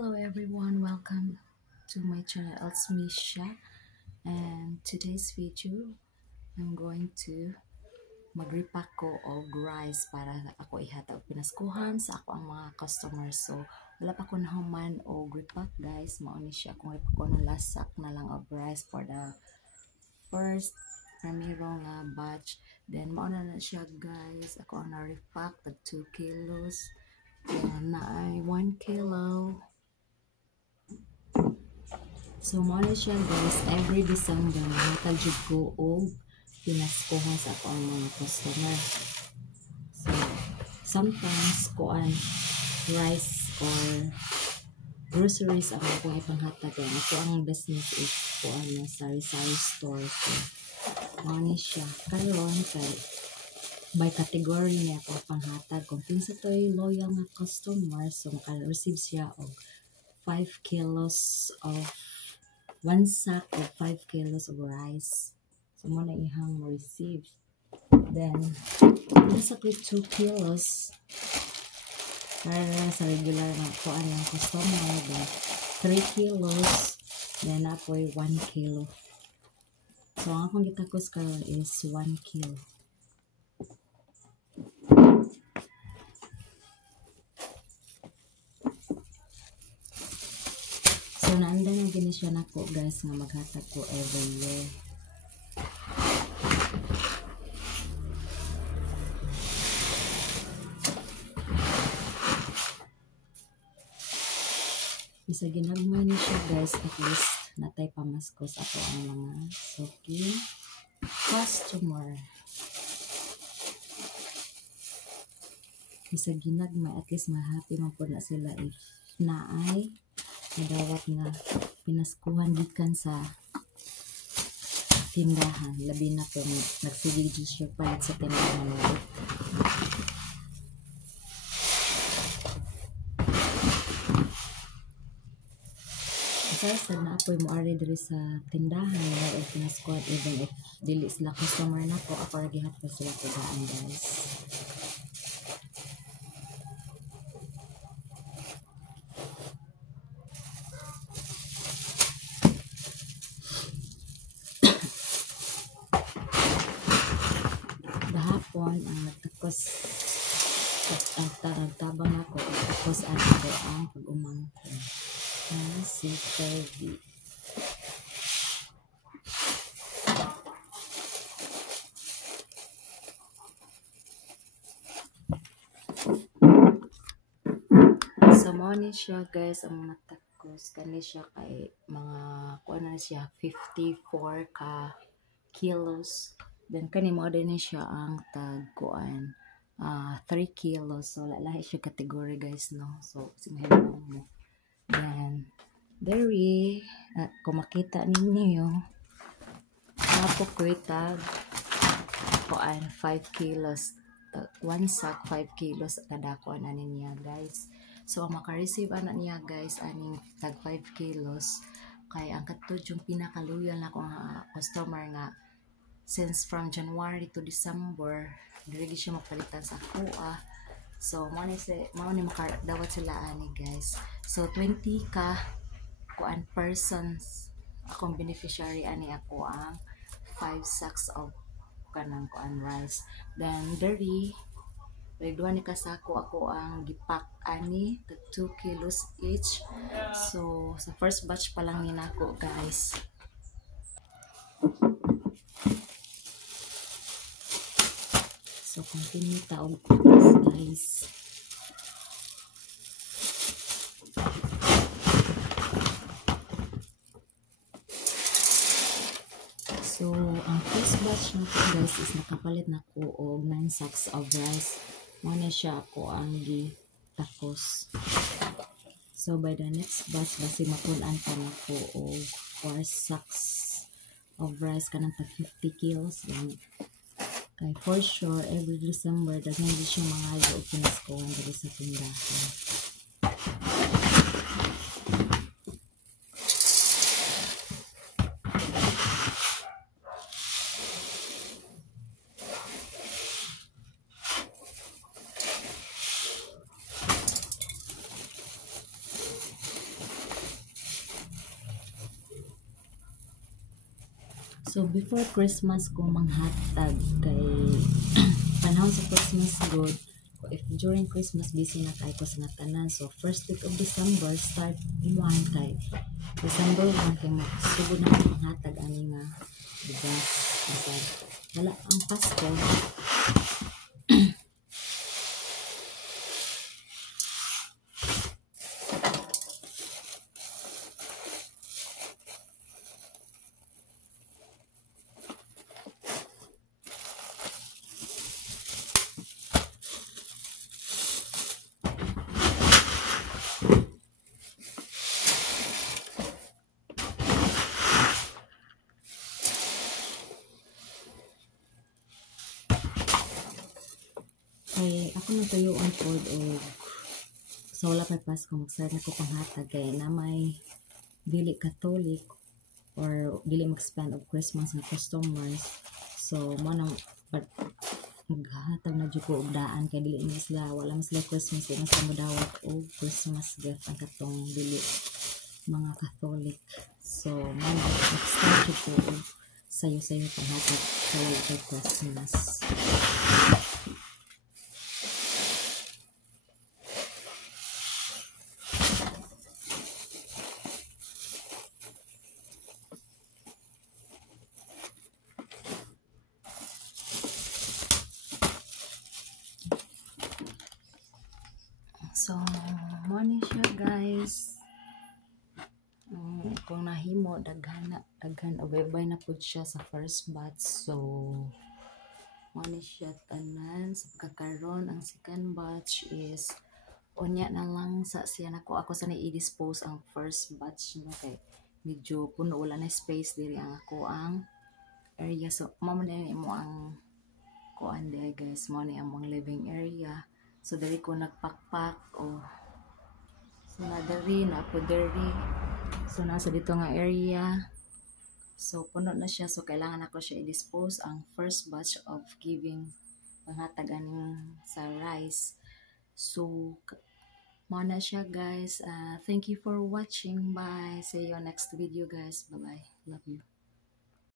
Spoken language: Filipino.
Hello everyone, welcome to my channel. It's Misha, and today's video I'm going to mag-repack ko og rice para ako ihatag pinaskuhan sa ako ang mga customers. So wala pa ko nahuman og repack guys, mao ni siya kung repack ko ng last sack na lang of rice for the first primero nga batch. Then mao na siya guys, ako ang na-repack tag 2 kilos. Then na ay 1 kilo. So, muna siya guys, every December, natagid ko og pinaskuhan sa ako ang mga customer. So, sometimes, kuan rice or groceries ang akong ipanghatag. Ito ang business is kuan na sari-sari store. So, muna siya. Karon, kay by category niya ako panghatag. Kung pinsa to ay loyal na customer, so maka-receive siya og 5 kilos of 1 sack of 5 kilos of rice. So, muna ihang receive. Then, nasa ko 2 kilos para sa regular na kuan ng customer. Then, 3 kilos. Then, apoy 1 kilo. So, ang akong gitakos karon is 1 kilo. So, naanda na gini siya nako guys nga maghatag ko every year. Bisa ginagmay ni siya guys, at least natay pamaskos ako ang mga suki customer. Bisa ginagmay, at least mahappy man po na sila if naay nadawat nga pinaskuhan gikan sa tindahan. Labi na kung nagsigil siya palit sa tindahan ulit. Sa na apoy mo ari diri sa tindahan na pinaskuhan, even if dili sila customer na ko, ako ra gihat pa sila tidaan guys. Gahapon ang nagtakos nagtabang ako tapos ako ang pag-umangkon si Kirby. So mo ni siya guys ang mga takos kani siya kay mga kuan na siya 54 ka kilos. Then kani mo din siya ang tag kuan 3 kilos. So lahi siya category guys no. So simahimo mo. Then dairy kung makita ninyo napo ko tag kuan 5 kilos. 1 sack 5 kilos kada kuan ani niya guys. So maka-receive ana niya guys aning tag 5 kilos kay ang katud yung pinakaluyan na ko nga customer nga since from January to December dili siya mapalitan sa kuha. So mao ni makadawat sila ani guys. So 20 ka kuan persons akong beneficiary ani ako ang 5 sacks of kanang kuan rice. Then dairy like duha ni kasako ako ang gipack ani 2 kilos each. So sa first batch pa lang ni nako guys. So continue taog guys. So ang first batch na ko guys is nakapalit na ko og 9 sacks of rice. Muna siya ako ang gitakos. So by the next batch basi mapunan pa na ko og 4 sacks of rice kanang tag 50 kilos. Then kay for sure every December daghan di siya mga og pinaskuhan diri sa tindahan. So before Christmas ko manghatag kay panahon sa Christmas good. If during Christmas busy na kay ko sa tanan. So first week of December start 1 kay December 1 kay magsugod na ko manghatag ani nga bigas. Bisag wala ang Pasko. Kay ako nang tuyo ang food o sa wala pa Pasko mag-start na ko panghatag kay na may dili Catholic or dili mag-spend of Christmas nga customers. So mo nang maghatag na jud ko og daan kay dili na sila wala man sila Christmas di na sila modawat og Christmas gift ang katong dili mga Catholic. So mo mag-start jud ko og sayo-sayo panghatag sa wala pa Christmas. So, morning siya guys. Kung nahimo, daghan abay-abay na po siya sa first batch. So, morning siya tanan. Sa pagkakaroon, ang second batch is unya na lang sa siya na ko. Ako sa i-dispose ang first batch niya kay medyo puno wala na space diri ang ako ang area. So, mamaya mo ang kuan di guys. Mo ni among living area. So, dari ko nagpakpak o so, na ako dari. So, nasa dito nga area. So, puno na siya. So, kailangan ako siya i-dispose ang first batch of giving panghatag aning sa rice. So, mo na siya guys. Thank you for watching. Bye. See you next video guys. Bye-bye. Love you.